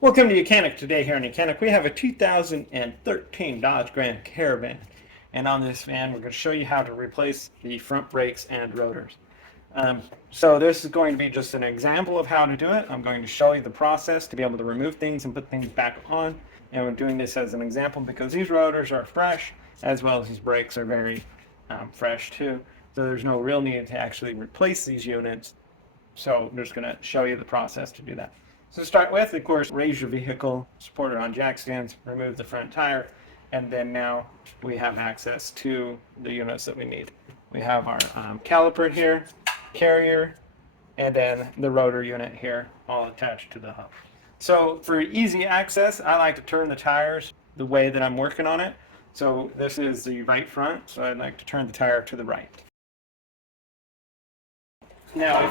Welcome to YOUCANIC. Today here on YOUCANIC we have a 2013 Dodge Grand Caravan, and on this van we're going to show you how to replace the front brakes and rotors. So this is going to be just an example of how to do it. I'm going to show you the process to be able to remove things and put things back on, and we're doing this as an example because these rotors are fresh as well as these brakes are very fresh too, so there's no real need to actually replace these units. So I'm just going to show you the process to do that. So to start with, of course, raise your vehicle, support it on jack stands, remove the front tire, and then now we have access to the units that we need. We have our caliper here, carrier, and then the rotor unit here, all attached to the hub. So for easy access, I like to turn the tires the way that I'm working on it. So this is the right front, so I'd like to turn the tire to the right. Now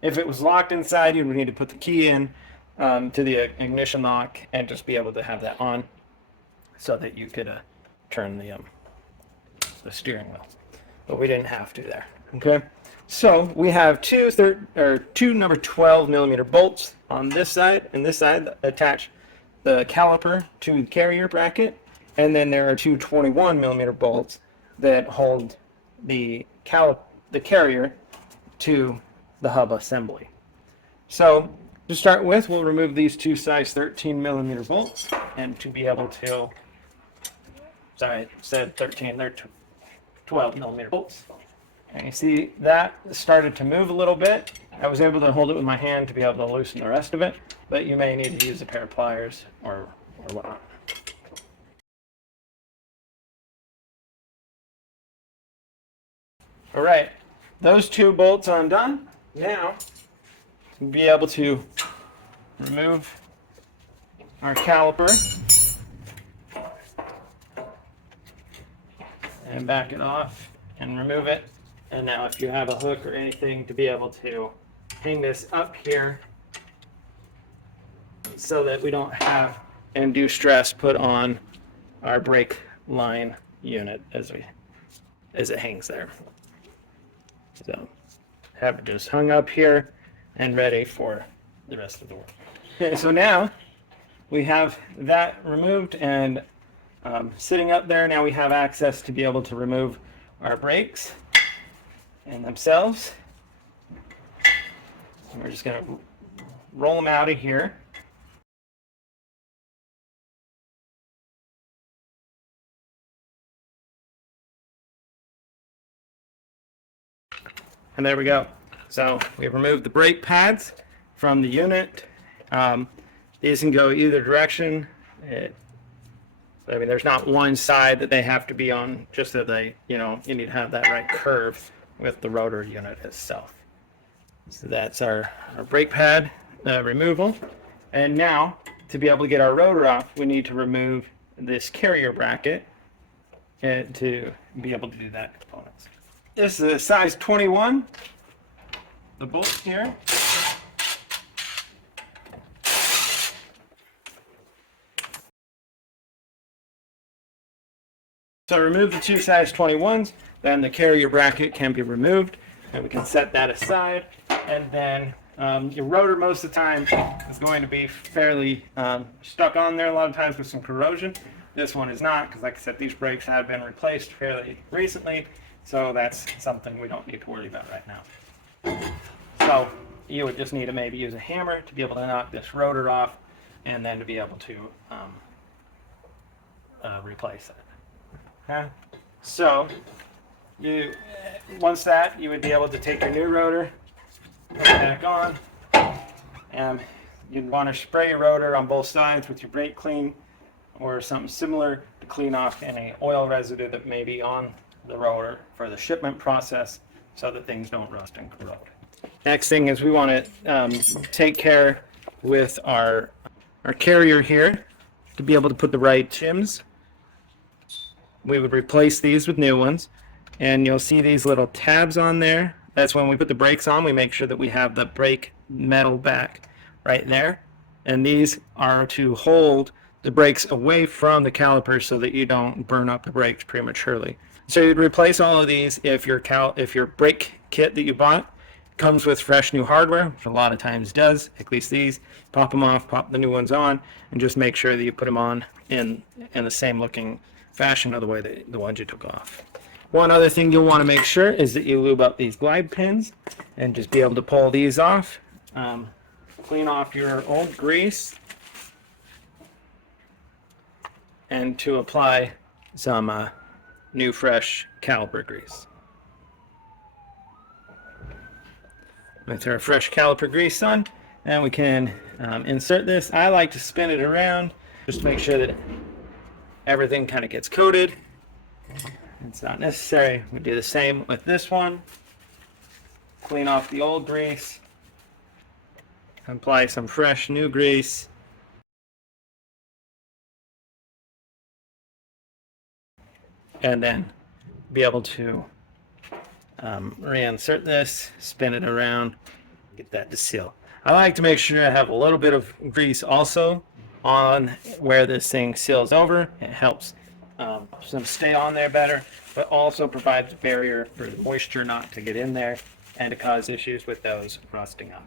if it was locked inside, you would need to put the key in to the ignition lock and just be able to have that on so that you could turn the steering wheel. But we didn't have to there. Okay, so we have two number 12 millimeter bolts on this side and this side that attach the caliper to the carrier bracket, and then there are two 21 millimeter bolts that hold the carrier to the hub assembly. So to start with, we'll remove these two size 13 millimeter bolts, and to be able to, sorry, I said 13, they're 12 millimeter bolts. And you see that started to move a little bit. I was able to hold it with my hand to be able to loosen the rest of it, but you may need to use a pair of pliers or whatnot. All right, those two bolts undone. Now, to be able to remove our caliper and back it off and remove it. And now if you have a hook or anything, to be able to hang this up here so that we don't have undue stress put on our brake line unit as it hangs there. So have it just hung up here and ready for the rest of the work. Okay, so now we have that removed and sitting up there. Now we have access to be able to remove our brakes and themselves. And we're just going to roll them out of here. And there we go. So we've removed the brake pads from the unit. These can go either direction. I mean, there's not one side that they have to be on, just that they, you need to have that right curve with the rotor unit itself. So that's our brake pad removal. And now, to be able to get our rotor off, we need to remove this carrier bracket and to be able to do that components. This is a size 21, the bolts here. So remove the two size 21s, then the carrier bracket can be removed, and we can set that aside. And then your rotor most of the time is going to be fairly stuck on there a lot of times with some corrosion. This one is not, because like I said, these brakes have been replaced fairly recently. So that's something we don't need to worry about right now. So you would just need to maybe use a hammer to be able to knock this rotor off, and then to be able to replace it. Okay. So once that, you would be able to take your new rotor, put it back on, and you'd want to spray your rotor on both sides with your brake clean or something similar to clean off any oil residue that may be on the rotor for the shipment process, so that things don't rust and corrode. Next thing is we want to take care with our carrier here to be able to put the right shims. We would replace these with new ones, and you'll see these little tabs on there. That's when we put the brakes on, we make sure that we have the brake metal back right there, and these are to hold the brakes away from the calipers so that you don't burn up the brakes prematurely. So you'd replace all of these if your brake kit that you bought comes with fresh new hardware, which a lot of times does, at least these. Pop them off, pop the new ones on, and just make sure that you put them on in the same looking fashion of the way that the ones you took off. One other thing you'll want to make sure is that you lube up these glide pins and just be able to pull these off. Clean off your old grease and to apply some new fresh caliper grease. With our fresh caliper grease on, and we can insert this. I like to spin it around just to make sure that everything kind of gets coated. It's not necessary. We do the same with this one. Clean off the old grease. Apply some fresh new grease. And then be able to reinsert this, spin it around, get that to seal. I like to make sure I have a little bit of grease also on where this thing seals over. It helps them stay on there better, but also provides a barrier for the moisture not to get in there and to cause issues with those rusting up.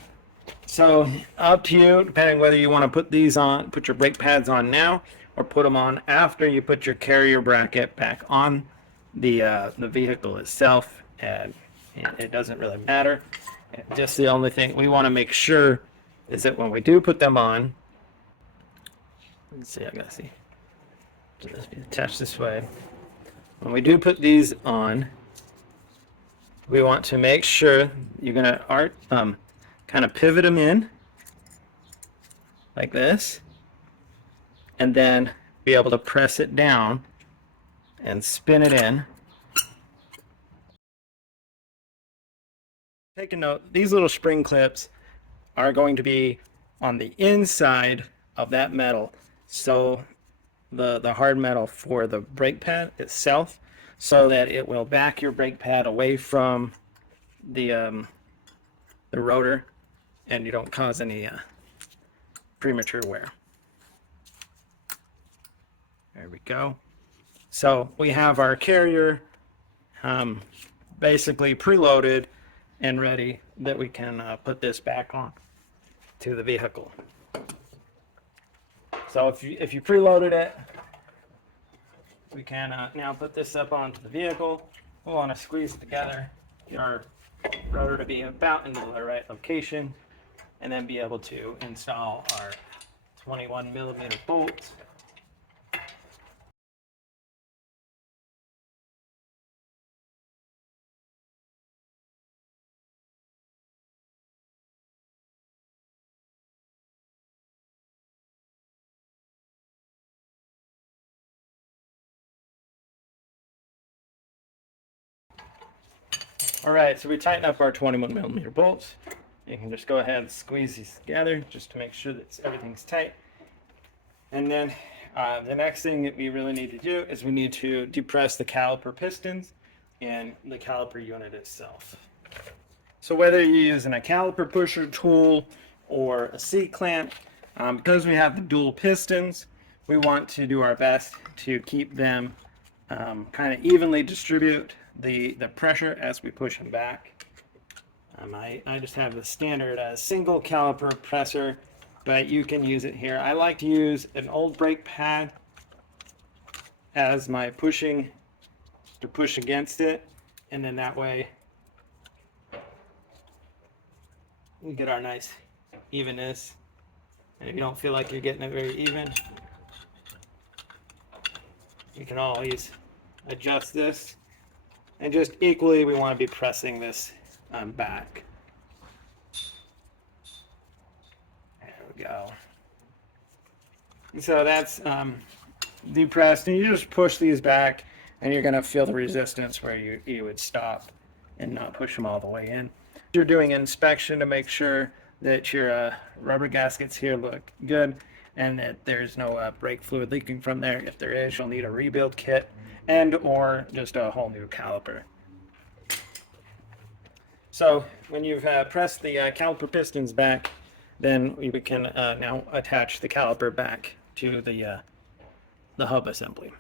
So up to you, depending whether you want to put these on, put your brake pads on now, or put them on after you put your carrier bracket back on the vehicle itself. And it doesn't really matter. Just the only thing we want to make sure is that when we do put them on, let's see, I gotta see. So this be attached this way. When we do put these on, we want to make sure you're gonna kind of pivot them in like this, and then be able to press it down and spin it in. Take a note, these little spring clips are going to be on the inside of that metal, so the hard metal for the brake pad itself, so that it will back your brake pad away from the rotor and you don't cause any premature wear. There we go. So we have our carrier basically preloaded and ready that we can put this back on to the vehicle. So if you preloaded it, we can now put this up onto the vehicle. We'll want to squeeze it together, get our rotor to be about in the right location, and then be able to install our 21mm bolts. All right, so we tighten up our 21mm bolts. You can just go ahead and squeeze these together just to make sure that everything's tight. And then the next thing that we really need to do is we need to depress the caliper pistons and the caliper unit itself. So whether you're using a caliper pusher tool or a C-clamp, because we have the dual pistons, we want to do our best to keep them kind of evenly distribute the pressure as we push them back. I just have the standard single caliper presser, but you can use it here. I like to use an old brake pad as my pushing to push against it, and then that way we get our nice evenness. And if you don't feel like you're getting it very even, you can always adjust this. And just equally, we want to be pressing this back. There we go. So that's depressed, and you just push these back, and you're going to feel the resistance where you would stop and not push them all the way in. You're doing inspection to make sure that your rubber gaskets here look good and that there's no brake fluid leaking from there. If there is, you'll need a rebuild kit and or just a whole new caliper. So when you've pressed the caliper pistons back, then we can now attach the caliper back to the hub assembly.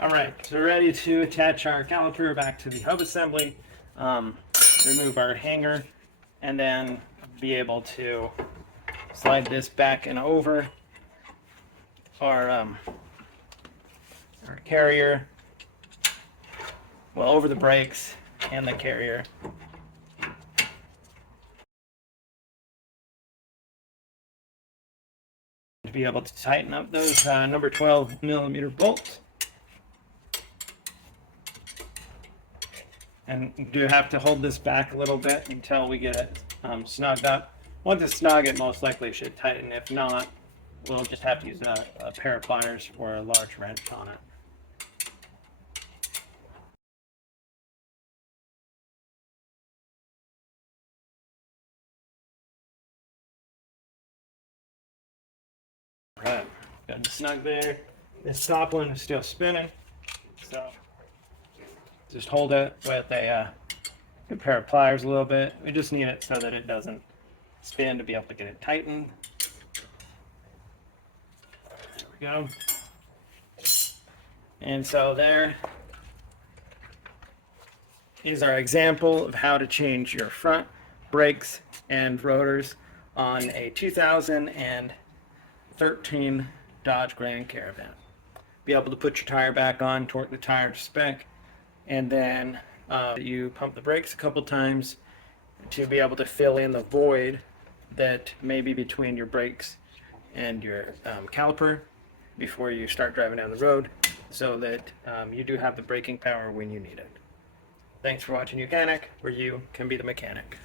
All right, so we're ready to attach our caliper back to the hub assembly. Remove our hanger and then be able to slide this back and over our carrier, well, over the brakes and the carrier. To be able to tighten up those number 12 millimeter bolts. And you do have to hold this back a little bit until we get it snugged up. Once it's snug, it most likely should tighten. If not, we'll just have to use a pair of pliers or a large wrench on it. Right, got it snug there. This top one is still spinning, so just hold it with a good pair of pliers a little bit. We just need it so that it doesn't spin to be able to get it tightened. There we go. And so there is our example of how to change your front brakes and rotors on a 2013 Dodge Grand Caravan. Be able to put your tire back on, torque the tire to spec, and then you pump the brakes a couple times to be able to fill in the void that may be between your brakes and your caliper before you start driving down the road, so that you do have the braking power when you need it. Thanks for watching YOUCANIC, where you can be the mechanic.